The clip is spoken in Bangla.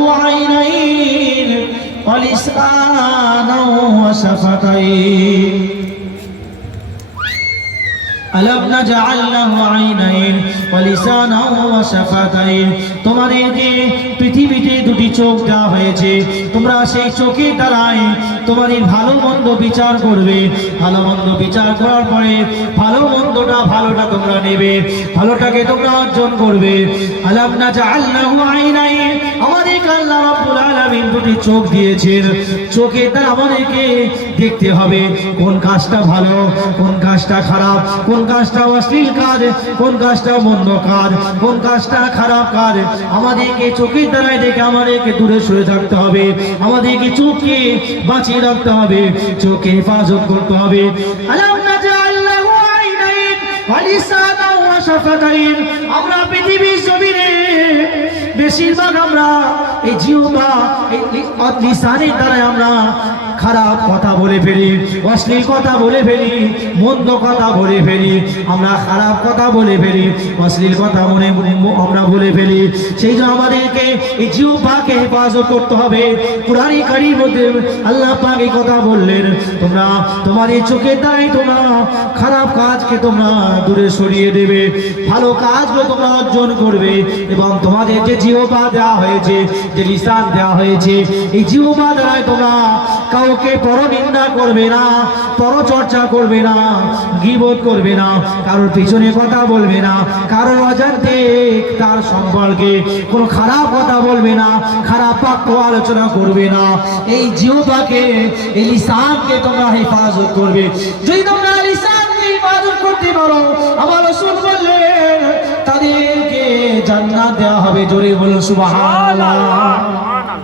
عينين ولسانا وشفتين ألم نجعل له عينين ولسانا وشفتين তোমাদেরকে পৃথিবীতে দুটি চোখ দেওয়া হয়েছে তোমরা সেই চোখের দ্বারাই তোমাদের ভালো মন্দ বিচার করবে ভালো মন্দ বিচার করার পরে ভালো মন্দটা ভালোটা তোমরা নেবে ভালোটাকে তোমরা অর্জন করবে আলাম না জাআলনাহু আইনাইন আমাদেরকে আল্লাহ রাব্বুল আলামিন দুটি চোখ দিয়েছেন। চোখের দ্বারা আমাদেরকে দেখতে হবে। কোন কাজটা ভালো, কোন কাজটা খারাপ, কোন কাজটা অশ্লীল কাজ, কোন কাজটা মন্দ কাজ, কোন কাজটা খারাপ কাজ। আমাদেরকে চোখের দ্বারাই দেখে আমাদেরকে দূরে সরে থাকতে হবে। আমাদেরকে চোখকে বাঁচিয়ে রাখতে হবে, চোখকে হেফাজত করতে হবে। আলাম নাজআল লাহু আইনাইন ওয়া লিসানান ওয়া শাফাতাইন আমরা বেশিরভাগ আমরা এই জিওবা এই লিসানের দ্বারা আমরা খারাপ কথা বলে ফেলি, অশ্লীল কথা বলে ফেলি, মন্দ কথা বলে ফেলি, আমরা খারাপ কথা বলে ফেলি, অশ্লীল কথা মনে আমরা বলে ফেলি। সেই জন্য আমাদেরকে এই জিহ্বাকে হেফাজত করতে হবে। পুরানি কারির মধ্যে আল্লাহ পাক এই কথা বললেন, তোমরা তোমার এই চোখের দ্বারাই তোমরা খারাপ কাজকে তোমরা দূরে সরিয়ে দেবে, ভালো কাজগুলো তোমরা অর্জন করবে এবং তোমাদের যে জিহ্বা দেওয়া হয়েছে, যে লিসান দেওয়া হয়েছে, এই জিহ্বা দ্বারাই তোমরা কাউকে পরনিন্দা করবে না, পরচর্চা করবে না গিবোধ করবে না, কারোর পিছনে কথা বলবে না, কারোর অজান্তে তার সম্পর্কে কোনো খারাপ কথা বলবে না, খারাপ বাক্য আলোচনা করবে না। এই জিহ্বাকে, এই লিসানকে তোমরা হেফাজত করবে। যদি তোমরা লিসানকে হেফাজত করতে পারো আমার রসুল বললেন তাদেরকে জান্নাত দেওয়া হবে। জোরে বলুন সুবহানাল্লাহ।